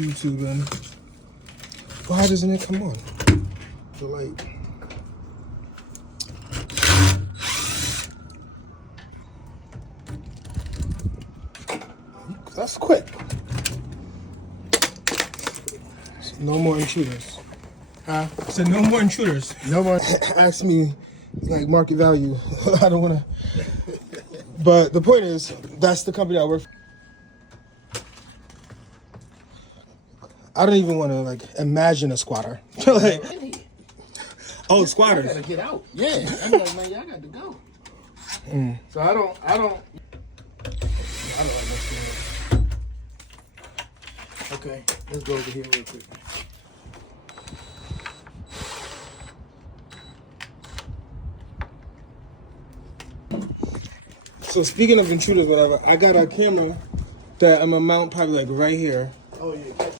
YouTube and why doesn't it come on? The light. That's quick. No more intruders. Huh? I said no more intruders. No more. Ask me like market value. I don't want to. But the point is, that's the company I work for. I don't even want to like imagine a squatter. Like, oh, squatters. I gotta get out. Yeah. I'm like, man, y'all got to go. So I don't understand. Okay, let's go over here real quick. So speaking of intruders, whatever, I got a camera that I'm gonna mount probably like right here. Oh yeah.